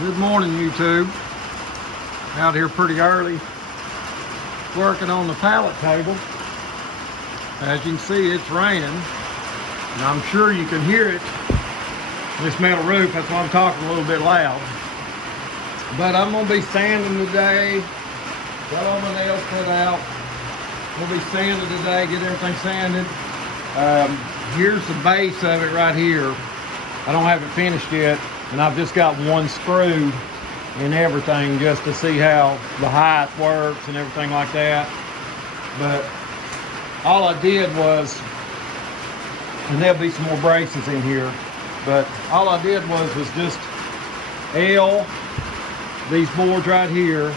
Good morning, YouTube. Out here pretty early working on the pallet table. As you can see, it's raining, and I'm sure you can hear it. This metal roof, that's why I'm talking a little bit loud. But I'm gonna be sanding today. Got all my nails cut out. We'll be sanding today, get everything sanded. Here's the base of it right here. I don't have it finished yet, and I've just got one screw and everything just to see how the height works and everything like that. But all I did was, and there'll be some more braces in here, but all I did was just L these boards right here,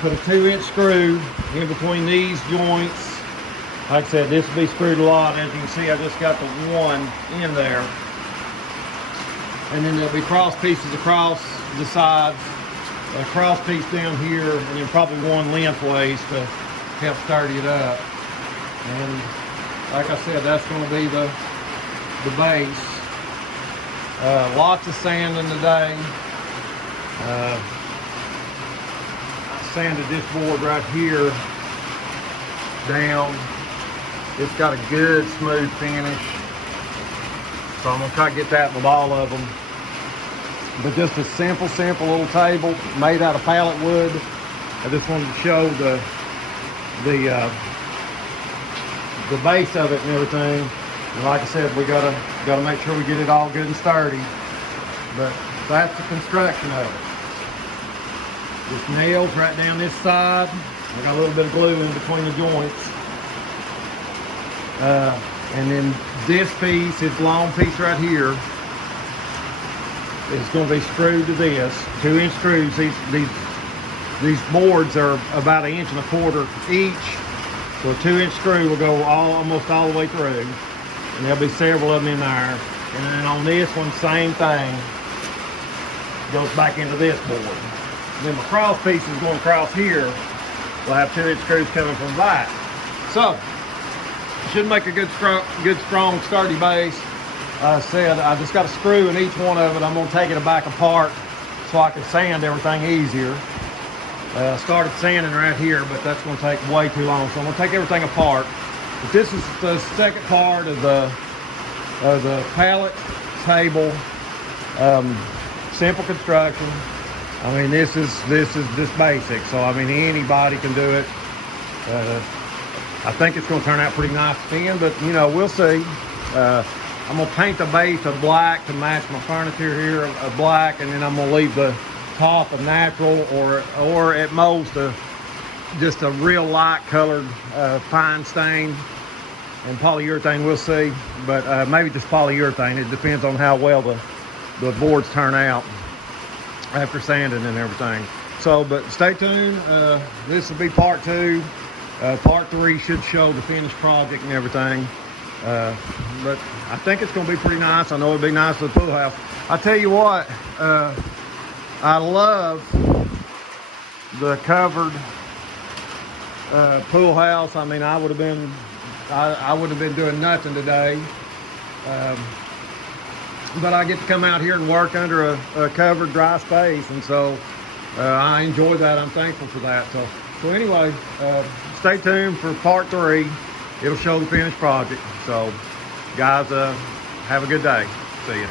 put a 2-inch screw in between these joints. Like I said, this will be screwed a lot. As you can see, I just got the one in there. And then there'll be cross pieces across the sides, a cross piece down here, and then probably one lengthways to help sturdy it up. And like I said, that's going to be the base. Lots of sanding today. I sanded this board right here down. It's got a good smooth finish, so I'm gonna try to get that with all of them. But just a simple little table made out of pallet wood. I just wanted to show the base of it and everything. And like I said, we gotta make sure we get it all good and sturdy. But that's the construction of it. Just nails right down this side. I got a little bit of glue in between the joints. And then this piece, this long piece right here, is going to be screwed to this. 2-inch screws. These boards are about 1.25 inches each. So a 2-inch screw will go almost all the way through. And there'll be several of them in there. And then on this one, same thing. Goes back into this board. And then my cross piece is going across here. We'll have 2-inch screws coming from that. So, should make a good strong, sturdy base. I said I just got a screw in each one of it. I'm going to take it back apart so I can sand everything easier. I started sanding right here, but that's going to take way too long. So I'm going to take everything apart. But this is the second part of the pallet table. Simple construction. I mean, this is just basic. So I mean, anybody can do it. I think it's going to turn out pretty nice thin, but you know, we'll see. I'm going to paint the base of black to match my furniture here of black, and then I'm going to leave the top a natural or at most just a real light colored fine stain and polyurethane. We'll see, but maybe just polyurethane. It depends on how well the boards turn out after sanding and everything. So, but stay tuned. This will be part 2. Part 3 should show the finished project and everything. But I think it's going to be pretty nice. I know it'll be nice for the pool house. I tell you what, I love the covered pool house. I mean, I would have been doing nothing today. But I get to come out here and work under a covered dry space, and so I enjoy that. I'm thankful for that. So anyway, stay tuned for part 3. It'll show the finished project. So guys, have a good day. See ya.